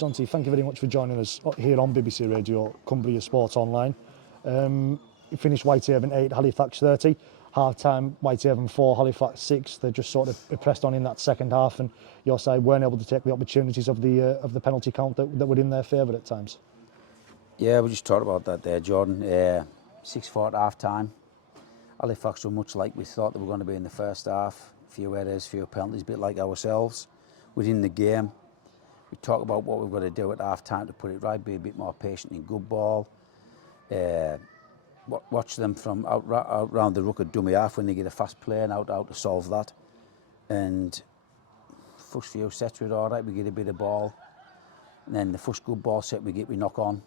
Jonty, thank you very much for joining us here on BBC Radio Cumbria Sport Online. You finished Whitehaven 8, Halifax 30. Half-time, Whitehaven 4, Halifax 6. They just sort of pressed on in that second half, and your side weren't able to take the opportunities of the penalty count that were in their favour at times. Yeah, we just talked about that there, Jordan. 6-4 at half-time. Halifax were much like we thought they were going to be in the first half. Few errors, few penalties, a bit like ourselves. Within the game, we talk about what we've got to do at half-time to put it right, be a bit more patient in good ball. Watch them from out round the ruck at dummy half when they get a fast play and out to solve that. And first few sets we're all right, we get a bit of ball. And then the first good ball set we knock on.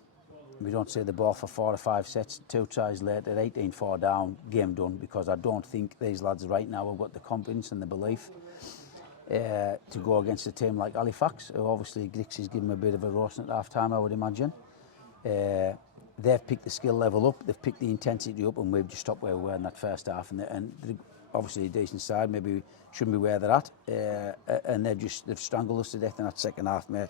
We don't see the ball for 4 or 5 sets. 2 tries later, 18-4 down, game done, because I don't think these lads right now have got the confidence and the belief to go against a team like Halifax, who obviously Grix has given them a bit of a roasting at half-time, I would imagine. They've picked the skill level up, they've picked the intensity up, and we've just stopped where we were in that first half. And they're obviously a decent side, maybe we shouldn't be where they're at. And they've strangled us to death in that second half, mate.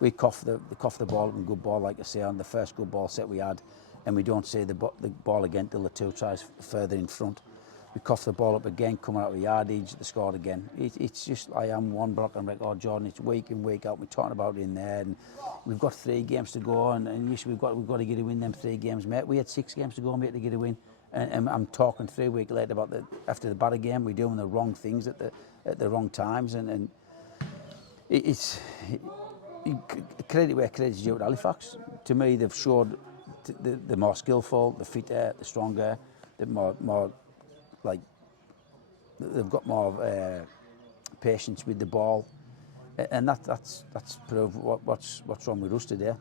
We coughed the ball up and good ball, like I say, on the first good ball set we had, and we don't see the ball again till the 2 tries further in front. We coughed the ball up again, coming out of the yardage, they scored again. It's just, I am one broken record, Jordan. It's week in, week out. We're talking about it in there, and we've got 3 games to go, and yes, we've got to get a win them 3 games, mate. We had 6 games to go, mate, to get a win. And I'm talking 3 weeks later about after the Barra game, we're doing the wrong things at the wrong times, and it's credit where credit's due at Halifax. To me, they've showed the more skillful, the fitter, the stronger, the more like they've got more patience with the ball, and that's proved what's wrong with us today.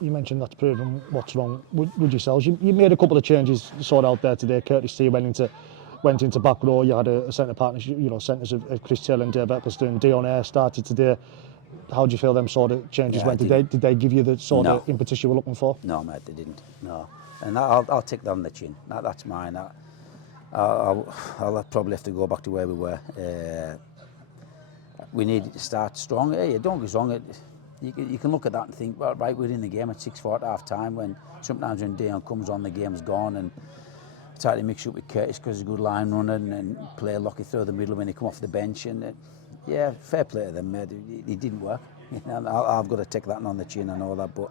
You mentioned that's proven what's wrong with yourselves. You made a couple of changes sort out there today. Curtis T went into back row. You had a centre partnership, centres of Chris Taylor and Dave Eccleston. Dion Ayre started today. How do you feel them sort of changes went? Did they give you the sort of impetus you were looking for? No, mate, they didn't. No, and I'll take that on the chin. That's mine. I'll probably have to go back to where we were. We needed to start strong. Hey, don't get us wrong. You can look at that and think, well, right, we're in the game at 6-4 at half-time, when sometimes when Dion comes on, the game's gone, and try to mix up with Curtis because he's a good line runner and play Lockie through the middle when he come off the bench. And yeah, fair play to them, mate. It didn't work. I've got to take that on the chin, I know that, but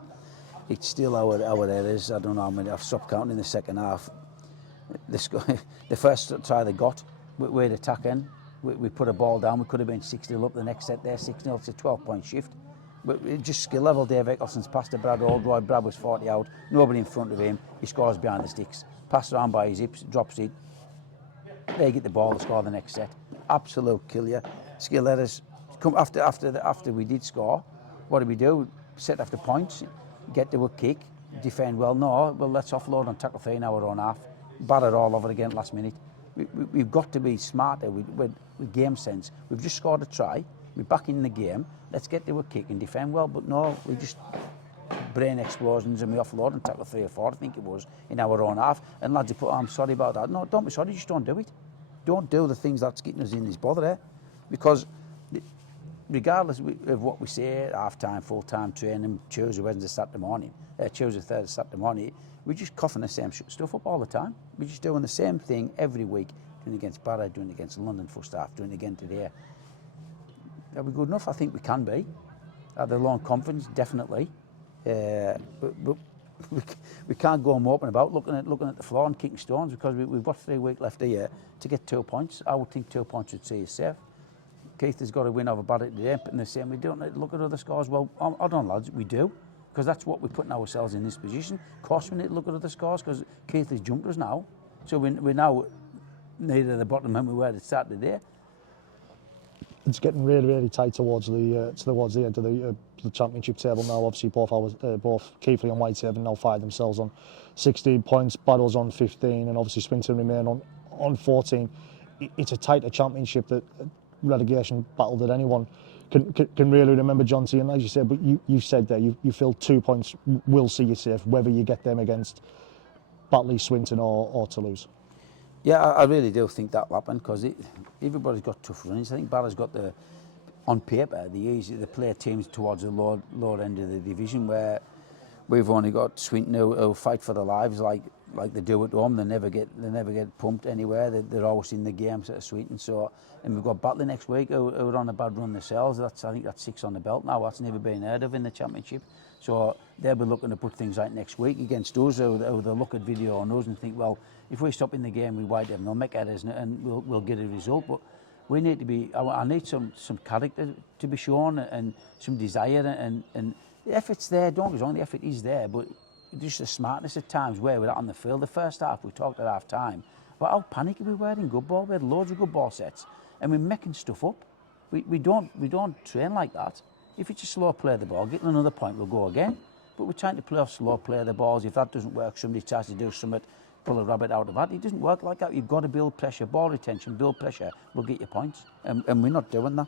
it's still our errors. I don't know how many. I've stopped counting in the second half. The first try they got, we're attacking. We put a ball down. We could have been 6-0 up the next set there, 6-0. It's a 12-point shift. But just skill level. Dave Eccleston's passed to Brad Oldroyd. Brad was 40 out. Nobody in front of him. He scores behind the sticks. Passed around by his hips, drops it. They get the ball to score the next set. Absolute killer. Skill errors. Come after we did score. What did we do? Set after points. Get to a kick. Defend well. No. Well, let's offload and tackle 3 in our own half. Batter all over again last minute. We've got to be smarter with game sense. We've just scored a try. We're back in the game. Let's get to a kick and defend well. But no, we just brain explosions and we offload and tackle 3 or 4, I think it was, in our own half. And lads, I'm sorry about that. No, don't be sorry, just don't do it. Don't do the things that's getting us in this bother there. Because regardless of what we say at half-time, full-time training, Tuesday, Wednesday, Saturday morning, Tuesday, Thursday, Saturday morning, we're just coughing the same stuff up all the time. We're just doing the same thing every week, doing it against Barra, doing it against London first half, doing it again today. Are we good enough? I think we can be. Are they low on confidence? Definitely. But we can't go moping about looking at the floor and kicking stones, because we've got 3 weeks left here to get 2 points. I would think 2 points would see us safe. Keith has got to win over Barra today, and they're saying we don't look at other scores. Well, I don't know, lads, we do, because that's what we're putting ourselves in this position. Of course we need to look at other scores, because Keith has jumped us now. So we're now near the bottom than we were at the start of the day. It's getting really, really tight towards the end of the championship table now. Obviously, both Keighley and Whitehaven now find themselves on 16 points. Barrow's on 15, and obviously Swinton remain on 14. It's a tighter championship, that relegation battle that anyone can really remember, Jonty. And as you said, but you said there, you feel 2 points will see you safe, whether you get them against Batley, Swinton or Toulouse. Yeah, I really do think that will happen, because everybody's got tough runnings. I think Barra's got on paper, they play teams towards the lower end of the division, where we've only got Swinton who fight for their lives like they do at home. They never get pumped anywhere. They're always in the games at Swinton. So, and we've got Batley next week who are on a bad run themselves. I think that's 6 on the belt now. That's never been heard of in the Championship. So they'll be looking to put things out next week against us. Who they'll look at video on us and think, well, if we stop in the game with Whitehaven, they'll make errors and we'll get a result. But we need to be. I need some character to be shown and some desire and the effort's there. Don't get me wrong, the effort is there, but just the smartness at times where we're at on the field. The first half, we talked at half time about how panicky we were in good ball. We had loads of good ball sets, and we're making stuff up. We don't train like that. If you just slow play the ball, get another point, we'll go again. But we're trying to play off slow play the balls. If that doesn't work, somebody tries to do something, pull a rabbit out of that. It doesn't work like that. You've got to build pressure, ball retention, build pressure. We'll get your points, and we're not doing that.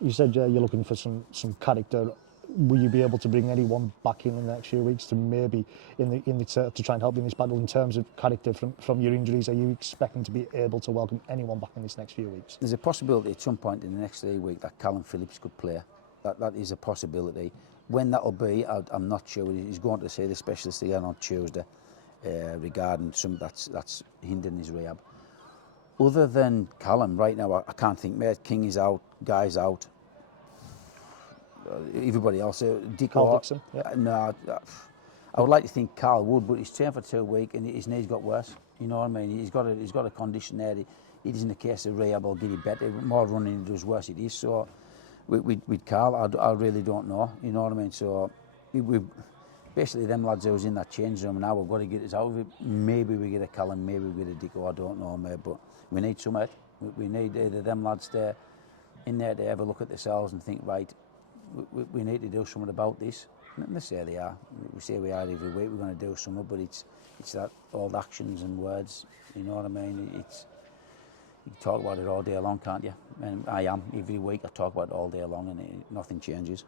You said you're looking for some character. Will you be able to bring anyone back in the next few weeks to maybe to try and help in this battle in terms of character from your injuries? Are you expecting to be able to welcome anyone back in this next few weeks? There's a possibility at some point in the next 3 weeks that Callum Phillips could play. That is a possibility. When that'll be, I'm not sure. He's going to see the specialist again on Tuesday regarding some that's hindering his rehab. Other than Callum, right now I can't think. Mate King is out, Guy's out. Everybody else, Dick Carl Dixon. Yeah. No, I would like to think Carl would, but he's trained for 2 weeks and his knees got worse. You know what I mean? He's got a condition there. It isn't a case of rehab or get it better. More running it does worse. It is. So with Carl, I really don't know. You know what I mean? So we basically them lads who's in that change room now. We've got to get us out of it. Maybe we get a Callum, maybe we get a Dicko. I don't know, mate. But we need something. We need either them lads there in there to have a look at themselves and think, right, we need to do something about this. And they say they are. We say we are every week. We're going to do something, but it's that old actions and words. You know what I mean? You can talk about it all day long, can't you? And I am every week. I talk about it all day long, and nothing changes.